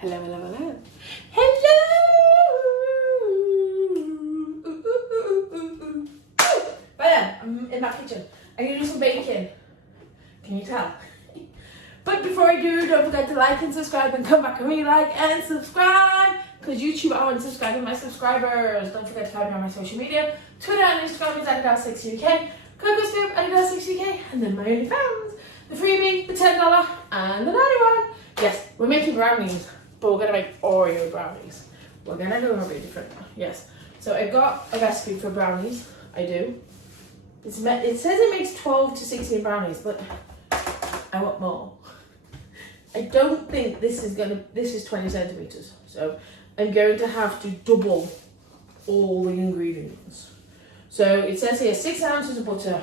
Hello, hello, hello. Hello! Right, I'm in my kitchen. I'm going to do some baking. Can you tell? But before I do, don't forget to like and subscribe and come back and like and subscribe. Because YouTube, I want to subscribe to my subscribers. Don't forget to follow me on my social media. Twitter and Instagram is Adelesexyuk. Coco Scoop, Adelesexyuk. And then my OnlyFans. The freebie, the $10, and the 91. Yes, we're making brownies, but we're going to make Oreo brownies. We're going to do a bit different. Yes. So I got a recipe for brownies. I do. It says it makes 12 to 16 brownies, but I want more. I don't think this is 20 centimeters. So I'm going to have to double all the ingredients. So it says here 6 ounces of butter.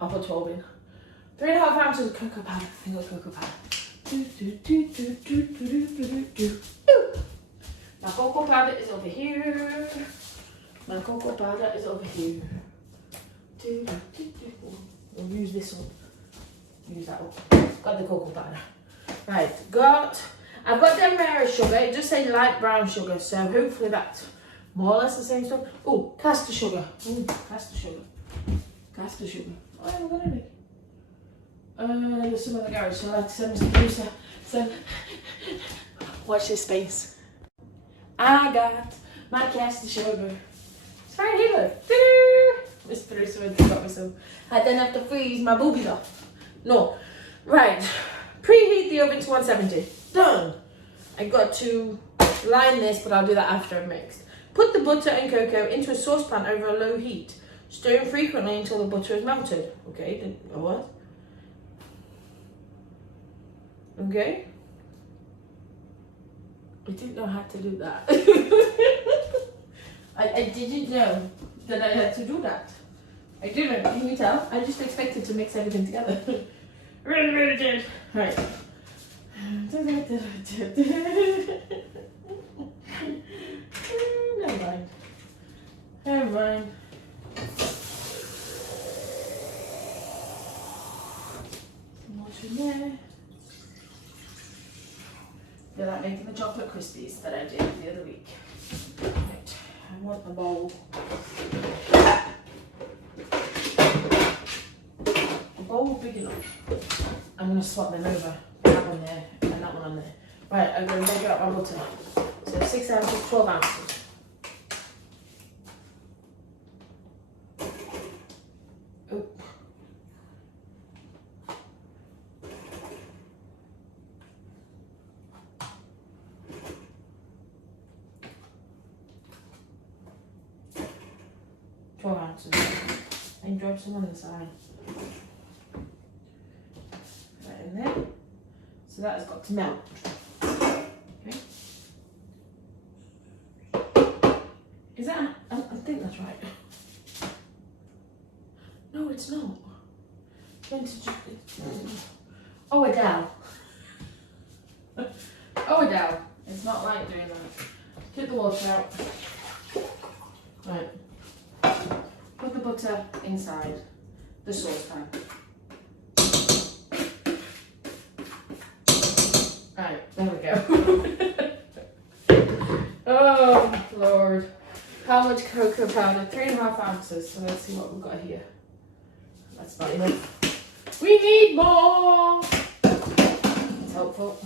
I'll put 12 in. 3.5 ounces of cocoa powder. I got cocoa powder. My cocoa powder is over here. My cocoa powder is over here. We'll use this one. Use that one. Got the cocoa powder. Right, I've got demerara sugar. It just says light brown sugar, so hopefully that's more or less the same stuff. Oh, caster sugar. Caster sugar. Caster sugar. Oh, I haven't got any. There's some in the garage, so let's send Mr. Producer. So, watch this space. I got my caster sugar. It's right here. Mr. Producer went and got me some. I then have to freeze my boobies off. No. Right. Preheat the oven to 170. Done. I got to line this, but I'll do that after I've mixed. Put the butter and cocoa into a saucepan over a low heat. Stir frequently until the butter is melted. Okay, what? Okay. I didn't know how to do that. I didn't know that I had to do that. I didn't. Can you tell? I just expected to mix everything together. Really did. Right. Never mind. What's in there? They're like making the chocolate crispies that I did the other week. Right. I want the bowl. The bowl big enough. I'm going to swap them over. That one there and that one on there. Right, I'm going to measure out my butter. So 6 ounces, 12 ounces. Oh. And drop some on the side. Right in there. So that has got to melt. Okay. Is that? I think that's right. No, it's not. Oh, Adele. Oh, Adele. It's not like doing that. Get the water out. Right. Put the butter inside the saucepan. Right, there we go. Oh, Lord. How much cocoa powder? 3.5 ounces. So let's see what we've got here. That's not enough. We need more. It's helpful.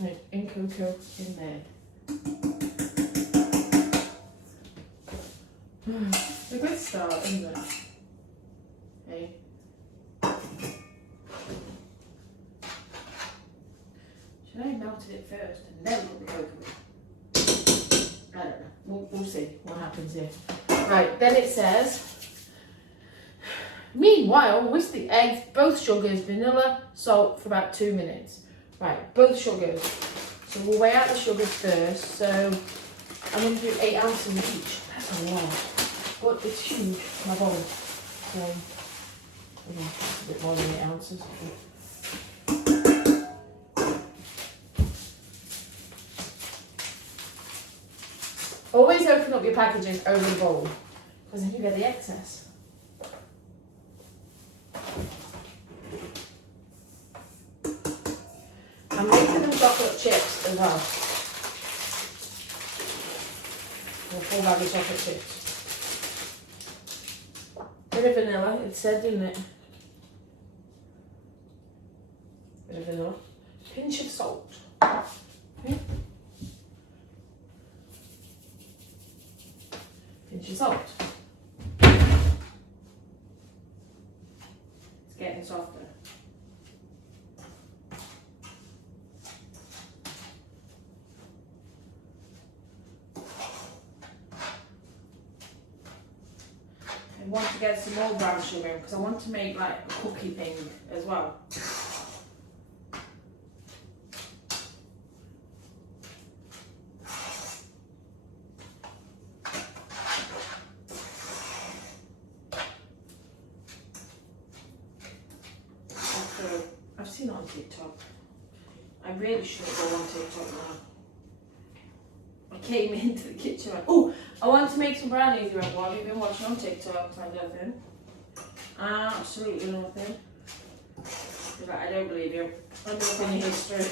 Right, and cocoa in there. It's a good start, isn't it? Hey. Should I have melted it first and then put the cocoa in? I don't know. We'll see what happens here. Right, then it says, meanwhile, whisk the eggs, both sugars, vanilla, salt for about 2 minutes. Right, both sugars. So we'll weigh out the sugars first. So I'm going to do 8 ounces of each. That's a lot. But it's huge, my bowl. So, yeah, that's a bit more than 8 ounces. Always open up your packaging over the bowl, because then you get the excess. I'm making them chocolate chips as well. A full bag of chocolate chips. Bit of vanilla, it said, didn't it? Bit of vanilla. Pinch of salt. Okay. Pinch of salt. It's getting softer. I want to get some more brown sugar because I want to make like a cookie thing as well. I've seen it on TikTok. I really should go on TikTok now. I came into the kitchen and oh, I want to make some brownies. You went, what have you been watching on TikTok? Like nothing. Absolutely nothing. You're like, I don't believe you. I'm looking at your history.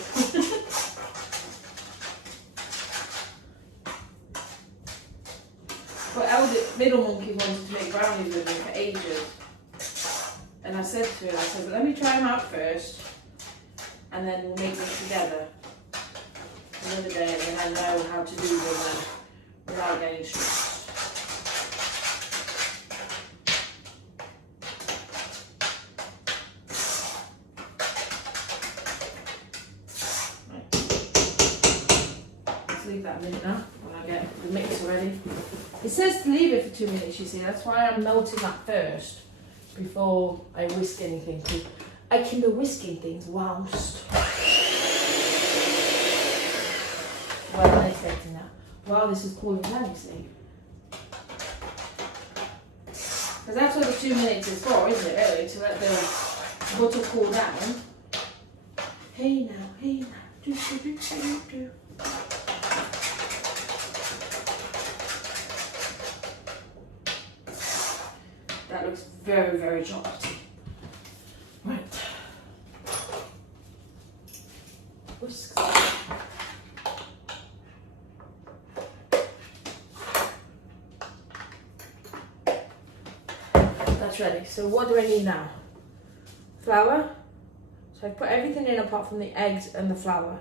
But middle monkey wanted to make brownies with me for ages. And I said to her, let me try them out first, and then we'll make them together another day, and then I know how to do them without getting stressed. Right. Let's leave that a minute now when I get the mixer ready. It says to leave it for 2 minutes, you see, that's why I'm melting that first before I whisk anything, because I can be whisking things whilst expecting that. While this is cooling down, you see. Because that's what the 2 minutes is for, isn't it, really? To let the butter cool down. Hey now, do. That looks very, very chocolatey. Right. Whisk. That's ready. So what do I need now? Flour. So I put everything in apart from the eggs and the flour.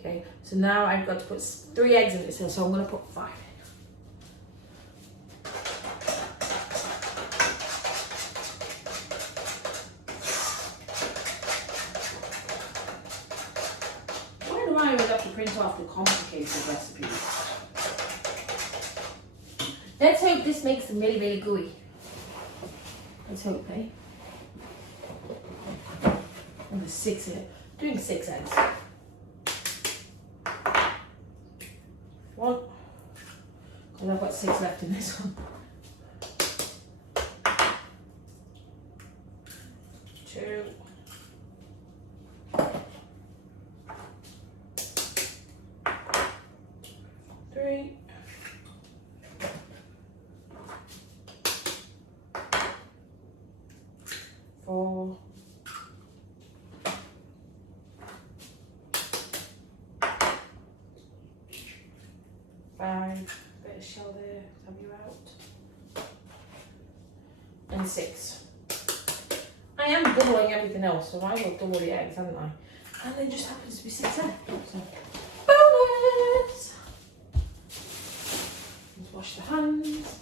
Okay, so now I've got to put 3 eggs in it, so I'm going to put 5 in. I would have to print off the complicated recipes. Let's hope this makes them really, really gooey. Let's hope, eh? And there's 6 in it. Doing 6 eggs. 1. Because I've got 6 left in this one. 2. 3. 4. 5. Bit of shell there, have you out. And 6. I am doubling everything else, so I will double the eggs, haven't I? And there just happens to be 6 eggs. So, bonus! Let's wash the hands.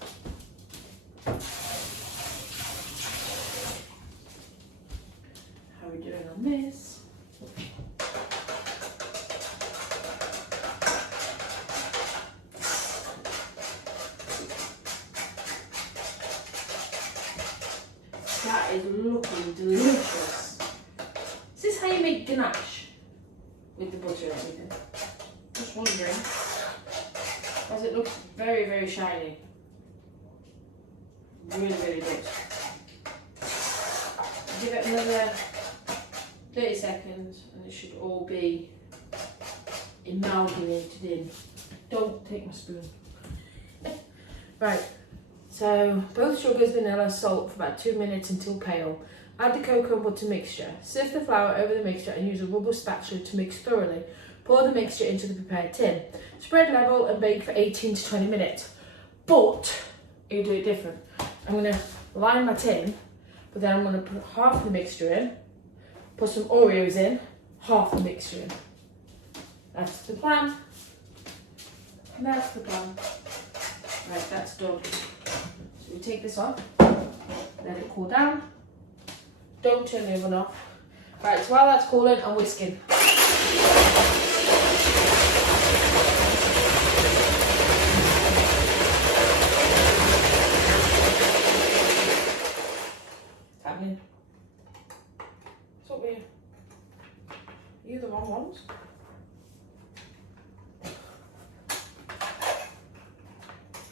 How are we doing on this? That is looking delicious. Is this how you make ganache? With the butter and everything? Just wondering. As it looks very, very shiny. Really, really good. Give it another 30 seconds and it should all be amalgamated in. Don't take my spoon. Right, so both sugars, vanilla, salt for about 2 minutes until pale. Add the cocoa and butter mixture. Sift the flour over the mixture and use a rubber spatula to mix thoroughly. Pour the mixture into the prepared tin. Spread level and bake for 18 to 20 minutes. But you do it different. I'm going to line my tin, but then I'm going to put half the mixture in, put some Oreos in, half the mixture in. That's the plan. And that's the plan. Right, that's done. So we take this off, let it cool down. Don't turn the oven off. Right, so while that's cooling, I'm whisking. What's happening? What's up here? Are you the wrong ones?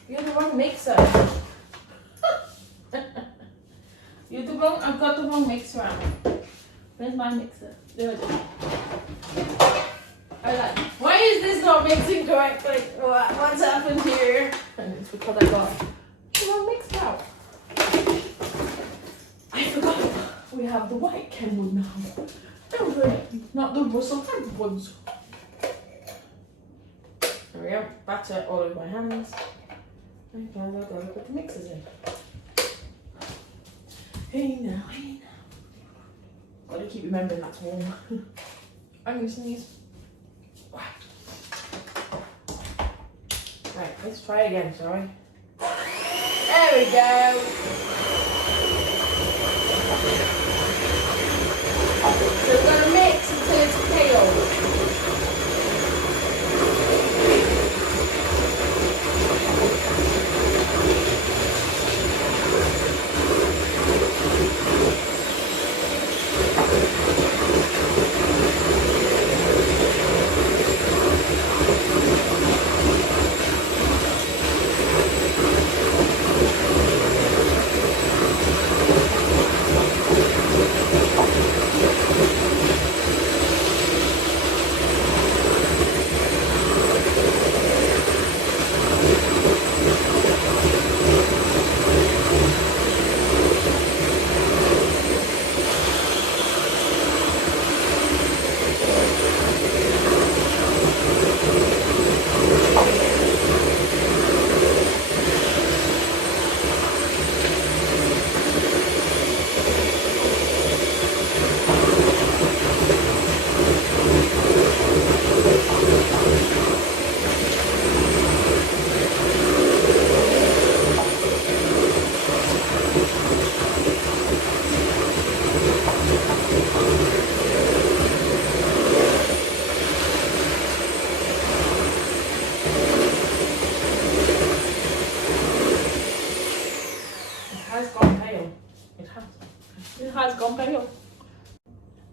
You're the wrong mixer. You're the wrong, I've got the wrong mixer out. Where's my mixer? There it is. I was like, why is this not mixing correctly? What's happened here? And it's because I got the wrong mixer out. I forgot we have the white Kenwood now. Don't worry, not the Russell Hand ones. There we go, batter all over my hands. And now I've got to put the mixers in. Hey now, hey now. Got to keep remembering that's warm. I'm going to sneeze. Right, let's try again, sorry. There we go. So we're going to mix until it's pale.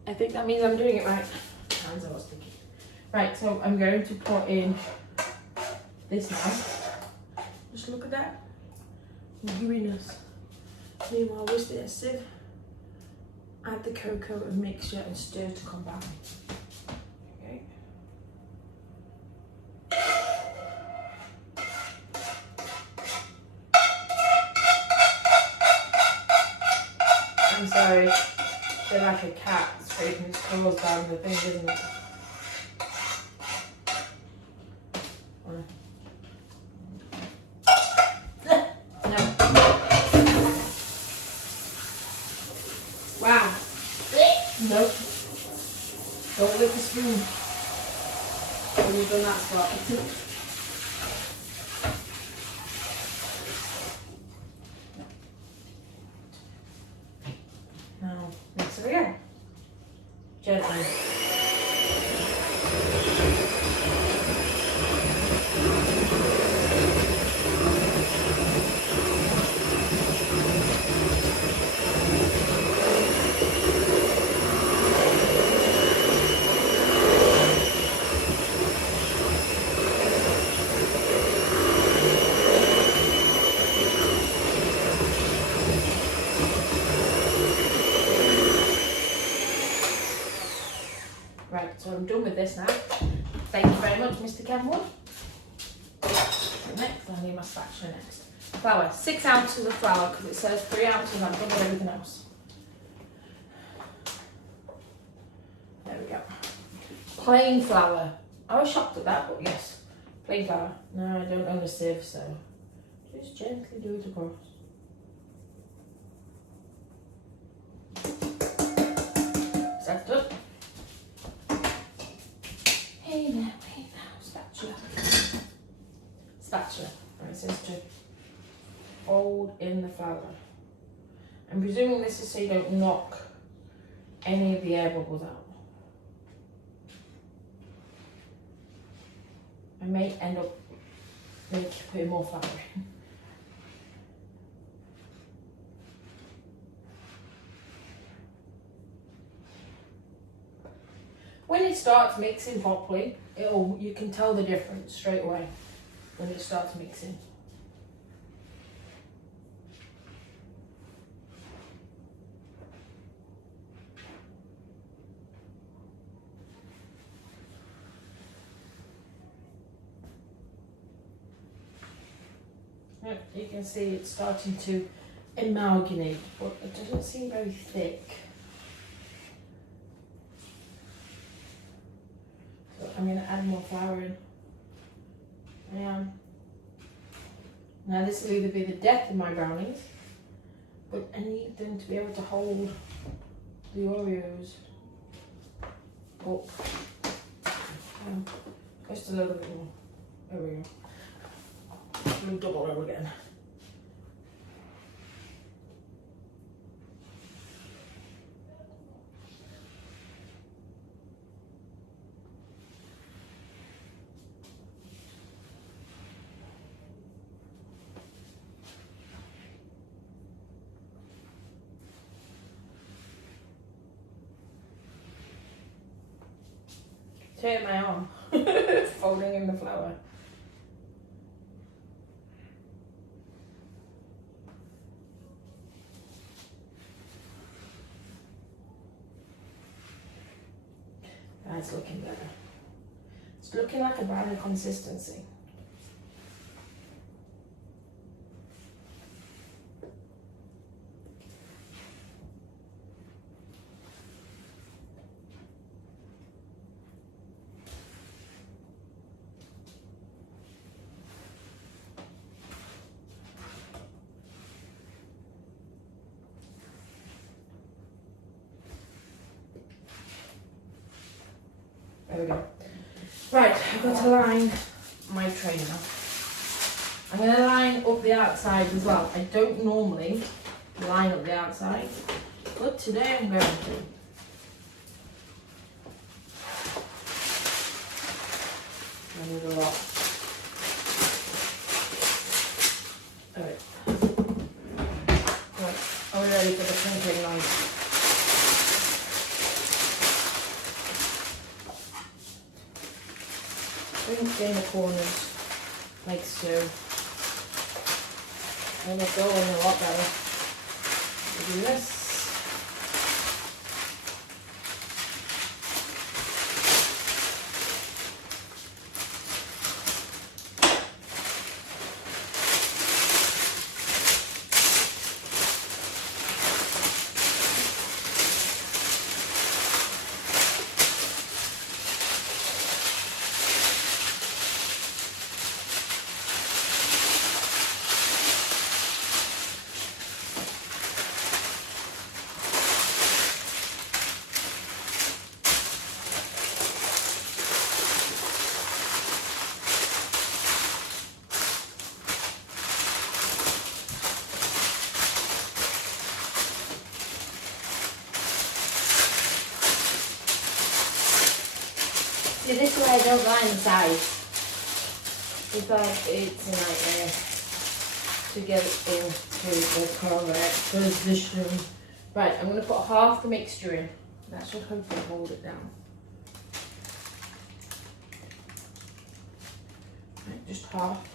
I think that means I'm doing it right. Hands are sticky. Right, so I'm going to put in this now. Just look at that. Gooiness. Meanwhile, whisk it a sieve. Add the cocoa and mixture and stir to combine. Okay. I'm sorry. They're like a cat scraping its claws down the thing, isn't it? No. Wow. Nope. Don't lick the spoon. When you've done that spot. Now, mix it again. Gently. Right, so I'm done with this now. Thank you very much, Mr. Kenwood. So next, I need my spatula next. flour. 6 ounces of flour because it says 3 ounces. I'm thinking everything else. There we go. Plain flour. I was shocked at that, but yes, plain flour. No, I don't own a sieve, so just gently do it across. That's good. Hey now, spatula. Spatula. Right, it says to fold in the flour. I'm presuming this is so you don't knock any of the air bubbles out. I may end up putting more flour in. When it starts mixing properly, you can tell the difference straight away when it starts mixing. Yep, you can see it's starting to amalgamate, but it doesn't seem very thick. So I'm going to add more flour in. Now this will either be the death of my brownies, but I need them to be able to hold the Oreos up. Just a little bit more. There we go. We'll double over again. Turn my arm, folding in the flour. That's looking better. It's looking like a brownie consistency. There we go. Right, I've got to line my tray now. I'm going to line up the outside as well. I don't normally line up the outside, but today I'm going to. I need a lot. Alright. Right, are we ready for the crinkling noise? In the corners, like so. And it's going a lot better. Do this. See, this way I don't line the sides. It's a nightmare to get it into the correct position. Right, I'm going to put half the mixture in. That should hopefully hold it down. Right, just half.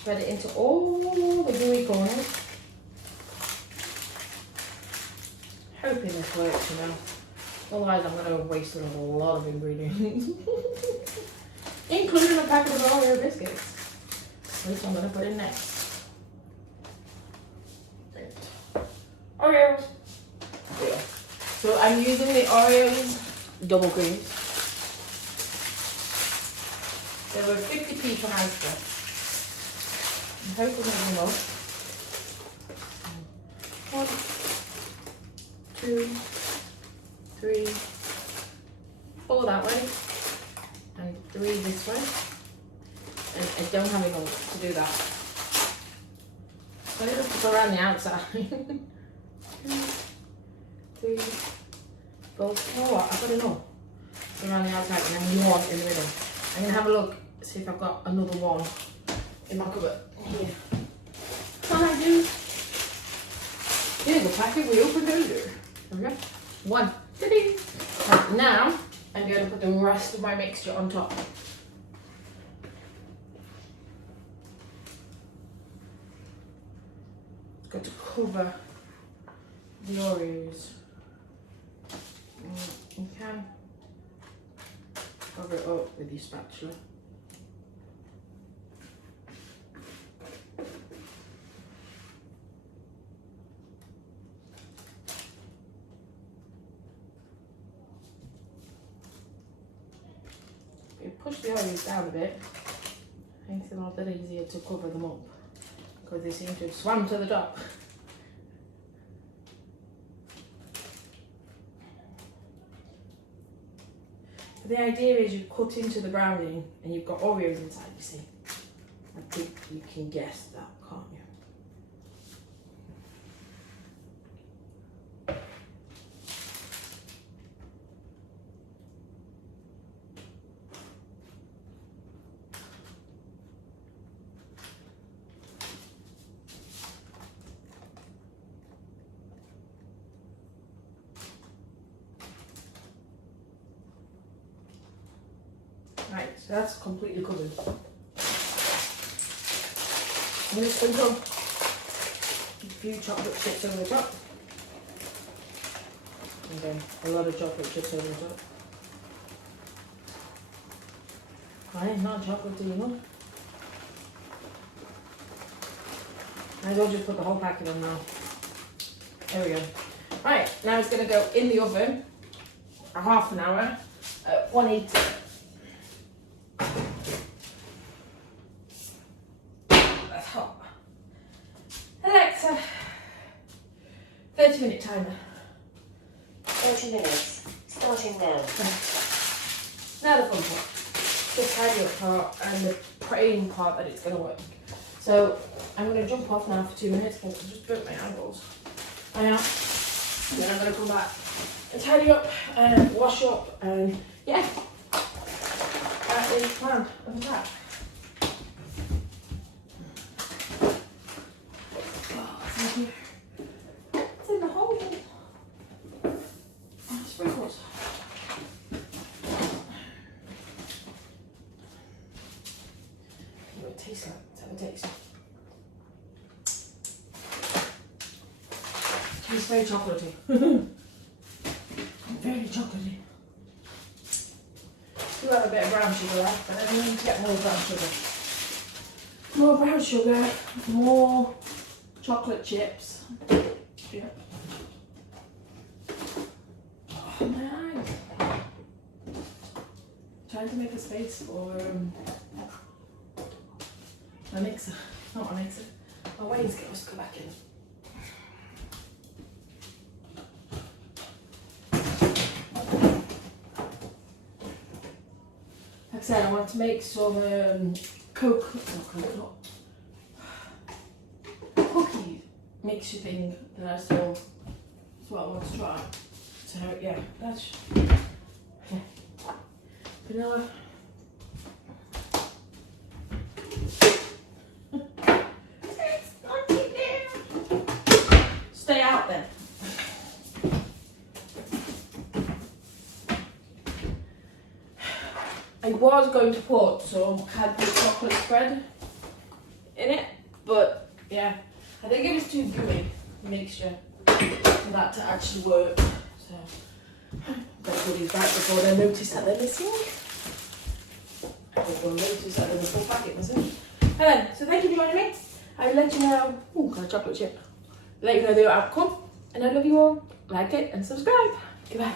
Spread it into all the gooey corners. Hoping this works, you know. Otherwise I'm going to waste a lot of ingredients. Including a packet of Oreo biscuits. which I'm going to put in next. Oreos. Yeah. So I'm using the Oreos double cream. They were 50p for Asda. I hope it's not enough. 1, 2, 3, 4 that way, and 3 this way. And I don't have enough to do that. So I just have to go around the outside. 2, 3, 4. You know what? I've got enough. Go around the outside and then 1 in the middle. I'm going to have a look, see if I've got another one in my cupboard. Here. I do. Here's the packet we opened earlier. There we go. 1. Right, now I'm going to put the rest of my mixture on top. It's got to cover the Oreos. You can cover it up with your spatula. You push the Oreos down a bit, makes it a little bit easier to cover them up because they seem to have swam to the top. The idea is you cut into the browning and you've got Oreos inside, you see. I think you can guess that, can't you? Right, so that's completely covered. I'm going to sprinkle a few chocolate chips over the top. And then a lot of chocolate chips over the top. Right, not chocolatey enough. Might as well just put the whole packet on now. There we go. Right, now it's going to go in the oven for half an hour at 180. That's hot. Alexa, 30-minute timer. 30 minutes, starting now. Now the fun part, the tidy up part and the praying part that it's going to work. So I'm going to jump off now for 2 minutes because I just burnt my ankles. I am. And then I'm going to come back and tidy up and wash up and yeah, that is the plan of attack. Oh, thank you. It's in the hole. Oh, sprinkles. What it tastes like. Let's have a taste. Tastes very chocolatey. Very chocolatey. Do have a bit of brown sugar there, but then we need to get more brown sugar. More brown sugar, more chocolate chips. Yeah. Oh, my eyes. Trying to make a space for a mixer. Not a mixer. My wainscot must go back in. Like I said, I want to make some cookie mixture thing that I saw. That's what I want to try. So yeah, that's vanilla. Stay out then. I was going to put some Cadbury chocolate spread in it, but yeah, I think it was too gooey mixture for that to actually work. So I'm going to put these back before they notice that they're missing. I think they'll notice that there's a full packet missing. Helen, so thank you for joining me. I will let you know, got a chocolate chip. Let you know the outcome. And I love you all. Like it and subscribe. Goodbye.